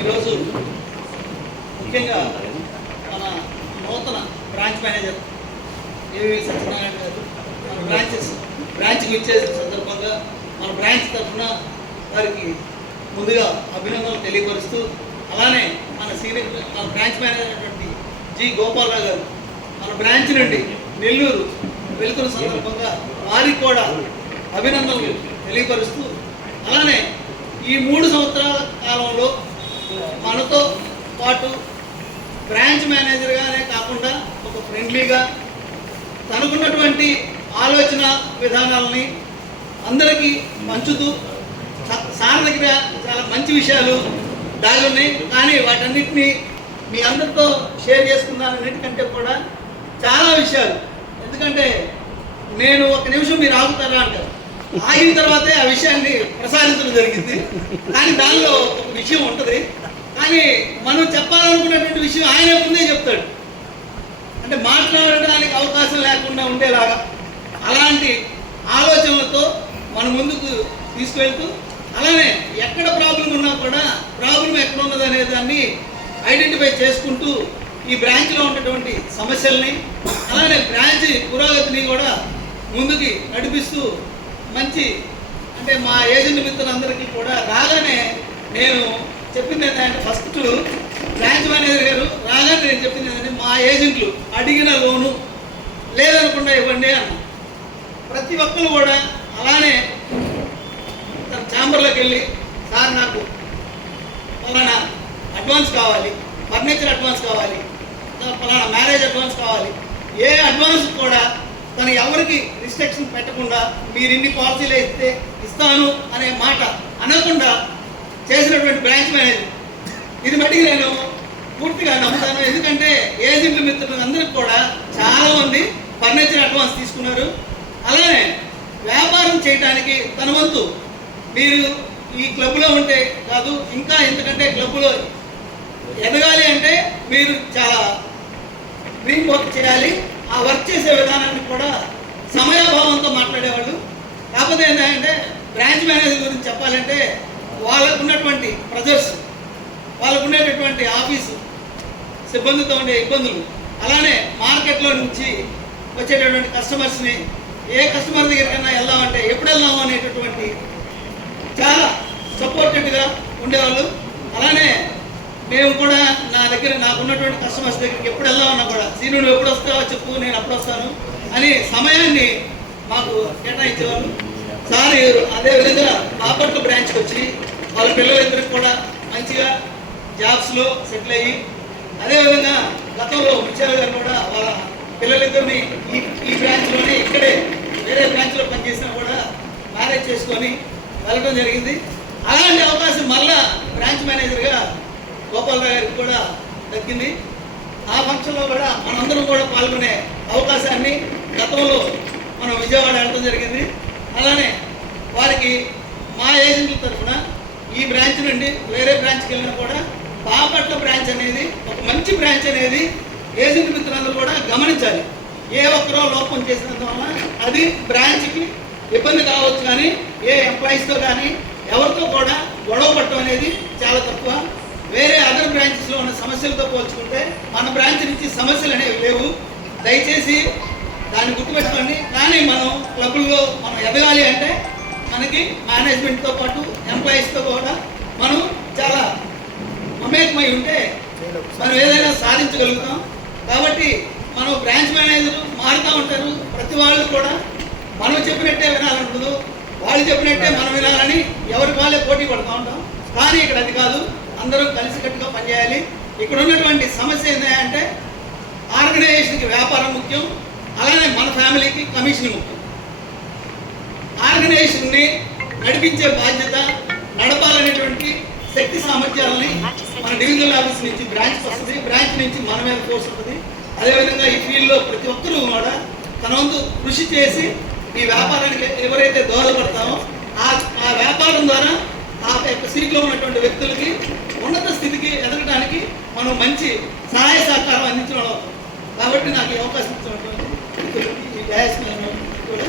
ఈరోజు ముఖ్యంగా మన నూతన బ్రాంచ్ మేనేజర్ ఏవి సత్యనారాయణ గారు మన బ్రాంచ్కి ఇచ్చేసిన సందర్భంగా మన బ్రాంచ్ తరఫున వారికి ముందుగా అభినందనలు తెలియపరుస్తూ, అలానే మన బ్రాంచ్ మేనేజర్ అయినటువంటి జి గోపాలరావు గారు మన బ్రాంచ్ నుండి నెల్లూరు వెళుతున్న సందర్భంగా వారికి కూడా అభినందనలు తెలియపరుస్తూ, అలానే ఈ 3 సంవత్సరాల కాలంలో మనతో పాటు బ్రాంచ్ మేనేజర్గానే కాకుండా ఒక ఫ్రెండ్లీగా తనకున్నటువంటి ఆలోచన విధానాలని అందరికీ పంచుతూ, సార్ దగ్గర చాలా మంచి విషయాలు దాగి ఉన్నాయి, కానీ వాటన్నిటినీ మీ అందరితో షేర్ చేసుకున్నాను. అన్నిటికంటే కూడా చాలా విషయాలు, ఎందుకంటే నేను ఒక నిమిషం మీరు ఆగుతారా అంటారు, ఆగిన తర్వాతే ఆ విషయాన్ని ప్రసాదించడం జరిగింది. కానీ దానిలో ఒక విషయం ఉంటుంది, కానీ మనం చెప్పాలనుకున్నటువంటి విషయం ఆయన ముందే చెప్తాడు. అంటే మాట్లాడడానికి అవకాశం లేకుండా ఉండేలాగా అలాంటి ఆలోచనలతో మన ముందుకు తీసుకువెళ్తూ, అలానే ఎక్కడ ప్రాబ్లం ఉన్నా కూడా ప్రాబ్లం ఎక్కడ ఉన్నది అనే దాన్ని ఐడెంటిఫై చేసుకుంటూ ఈ బ్రాంచ్లో ఉన్నటువంటి సమస్యల్ని, అలానే బ్రాంచ్ పురోగతిని కూడా ముందుకి నడిపిస్తూ మంచి, అంటే మా ఏజెంట్ మిత్రులందరికీ కూడా రాగానే నేను చెప్పింది ఏంటంటే, ఫస్ట్ బ్రాంచ్ మేనేజర్ గారు రాగానే నేను చెప్పింది ఏంటంటే, మా ఏజెంట్లు అడిగిన లోను లేదనకుండా ఇవ్వండి అన్న. ప్రతి ఒక్కరు కూడా అలానే తన ఛాంబర్లోకి వెళ్ళి, సార్ నాకు పలానా అడ్వాన్స్ కావాలి, ఫర్నిచర్ అడ్వాన్స్ కావాలి, పలానా మ్యారేజ్ అడ్వాన్స్ కావాలి, ఏ అడ్వాన్స్ కూడా తను ఎవరికి రిస్ట్రిక్షన్ పెట్టకుండా మీరు ఇన్ని పాలసీలు ఇస్తే ఇస్తాను అనే మాట అనకుండా చేసినటువంటి బ్రాంచ్ మేనేజర్, ఇది మట్టికి నేను పూర్తిగా నమ్ముతాను. ఎందుకంటే ఏజెంట్ల మిత్రులు అందరికి కూడా చాలామంది ఫర్నిచర్ అడ్వాన్స్ తీసుకున్నారు. అలానే వ్యాపారం చేయడానికి తన వంతు, మీరు ఈ క్లబ్లో ఉంటే కాదు, ఇంకా ఎందుకంటే క్లబ్లో ఎదగాలి అంటే మీరు చాలా డ్రీమ్ వర్క్ చేయాలి, ఆ వర్క్ చేసే విధానాన్ని కూడా సమయాభావంతో మాట్లాడేవాళ్ళు. కాకపోతే ఏంటంటే బ్రాంచ్ మేనేజర్ గురించి చెప్పాలంటే, వాళ్ళకు ఉన్నటువంటి ప్రెజర్స్, వాళ్ళకు ఉండేటటువంటి ఆఫీసు సిబ్బందితో ఉండే ఇబ్బందులు, అలానే మార్కెట్లో నుంచి వచ్చేటటువంటి కస్టమర్స్ని ఏ కస్టమర్ దగ్గరికైనా వెళ్దామంటే ఎప్పుడు వెళ్దాము అనేటటువంటి చాలా సపోర్టెడ్గా ఉండేవాళ్ళు. అలానే మేము కూడా నా దగ్గర నాకున్నటువంటి కస్టమర్స్ దగ్గరికి ఎప్పుడు వెళ్దామన్నా కూడా, సీనుడు ఎప్పుడు వస్తావో చెప్పు, నేను అప్పుడు వస్తాను అని సమయాన్ని మాకు కేటాయించేవాళ్ళు. సార్ అదేవిధంగా బాపట్ల బ్రాంచ్కి వచ్చి వాళ్ళ పిల్లలిద్దరికి కూడా మంచిగా జాబ్స్లో సెటిల్ అయ్యి, అదేవిధంగా గతంలో ముత్యాల గారు కూడా వాళ్ళ పిల్లలిద్దరిని ఈ బ్రాంచ్లోనే ఇక్కడే వేరే బ్రాంచ్లో పనిచేసినా కూడా మ్యారేజ్ చేసుకొని వెళ్ళడం జరిగింది. అలాంటి అవకాశం మళ్ళా బ్రాంచ్ మేనేజర్గా గోపాలరావు గారికి కూడా దక్కింది. ఆ ఫంక్షన్లో కూడా మనందరం కూడా పాల్గొనే అవకాశాన్ని గతంలో మనం విజయవాడ వెళ్ళడం జరిగింది. అలానే వారికి మా ఏజెంట్ల తరఫున ఈ బ్రాంచ్ నుండి వేరే బ్రాంచ్కి వెళ్ళినా కూడా బాపట్ల బ్రాంచ్ అనేది ఒక మంచి బ్రాంచ్ అనేది ఏజెంట్ మిత్రులందరూ కూడా గమనించాలి. ఏ ఒక్కరో లోపం చేసినందువల్ల అది బ్రాంచ్కి ఇబ్బంది కావచ్చు, కానీ ఏ ఎంప్లాయీస్తో కానీ ఎవరితో కూడా గొడవ పట్టడం అనేది చాలా తక్కువ. వేరే అదర్ బ్రాంచెస్లో ఉన్న సమస్యలతో పోల్చుకుంటే మన బ్రాంచ్ నుంచి సమస్యలు అనేవి లేవు. దయచేసి దాన్ని గుర్తుపెట్టుకోండి. కానీ మనం క్లబ్లో మనం ఎదగాలి అంటే మనకి మేనేజ్మెంట్తో పాటు ఎంప్లాయీస్తో కూడా మనం చాలా మమేకమై ఉంటే మనం ఏదైనా సాధించగలుగుతాం. కాబట్టి మనం బ్రాంచ్ మేనేజర్ మారుతూ ఉంటారు, ప్రతి వాళ్ళు కూడా మనం చెప్పినట్టే వినాలంటుందో, వాళ్ళు చెప్పినట్టే మనం వినాలని ఎవరికి వాళ్ళే పోటీ పడుతూ ఉంటాం. కానీ ఇక్కడ అది కాదు, అందరూ కలిసికట్టుగా పనిచేయాలి. ఇక్కడ ఉన్నటువంటి సమస్య ఏంటంటే, ఆర్గనైజేషన్కి వ్యాపారం ముఖ్యం, అలానే మన ఫ్యామిలీకి కమిషన్ ముఖ్యం. ఆర్గనైజేషన్ని నడిపించే బాధ్యత, నడపాలనేటువంటి శక్తి సామర్థ్యాలని మన డివిజనల్ ఆఫీస్ నుంచి బ్రాంచ్కి వస్తుంది, బ్రాంచ్ నుంచి మన మీద కోర్స్ ఉంటుంది. అదేవిధంగా ఈ ఫీల్డ్లో ప్రతి ఒక్కరూ కూడా తన వంతు కృషి చేసి ఈ వ్యాపారానికి ఎవరైతే దోహదపడతామో ఆ వ్యాపారం ద్వారా ఆ యొక్క స్థితిలో ఉన్నటువంటి వ్యక్తులకి ఉన్నత స్థితికి ఎదగడానికి మనం మంచి సహాయ సహకారం అందించడం అవుతాం. కాబట్టి నాకు ఈ అవకాశం ఇచ్చినటువంటి ఈ డ్యాస్ కూడా